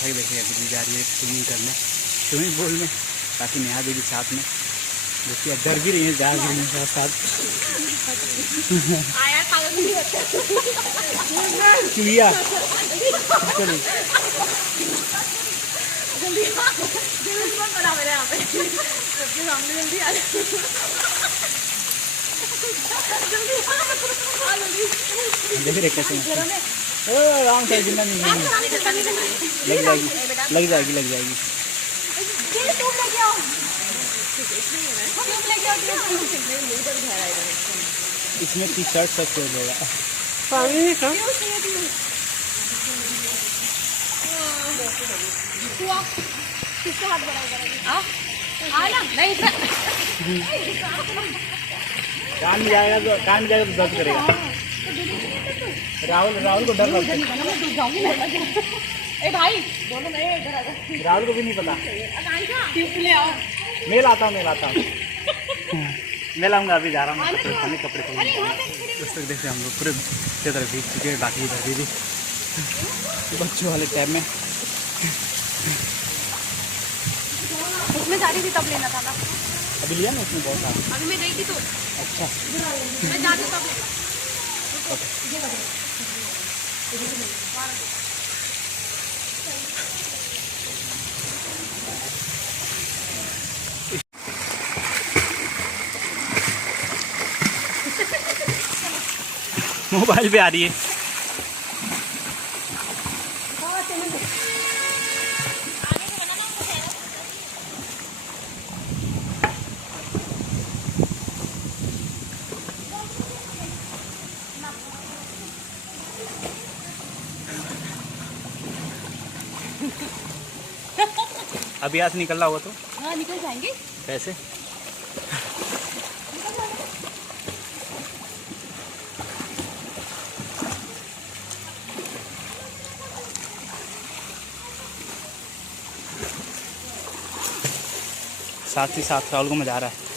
जैसा कि देखिए अभी जा रही है स्विमिंग करने स्विमिंग पूल में, ताकि नेहा दीदी साथ में देखिए डर भी रही है, जा भी रही है साथ किया देख रहे कैसे आराम से जिंदा नहीं लग जाएगी लग जाएगी लग जाएगी। इसमें टी शर्ट सब छोड़ देगा पानी का किसका हाथ बढ़ाएगा नहीं कान में जाएगा तो दर्द करेगा। राहुल को डर लगता है। ए भाई दोनों नहीं इधर आ जा। राहुल को भी नहीं पता। ले आओ मैं लाता हूँ मैं लाऊंगा, अभी जा रहा हूँ कपड़े उस तक देखते हम लोग पूरे तरफ भीग चुके हैं। बाकी इधर दीदी बच्चों वाले टाइम में उसमें सारी थी तब लेना था ना। अभी लिया ना उसमें बहुत सारा। अभी मैं गई थी तो अच्छा मैं जाती तब लेना। मोबाइल पे आ रही है। अभी यहाँ से निकलना होगा तो हाँ निकल जाएंगे। कैसे? साथ ही साथ राहुल को मजा आ रहा है।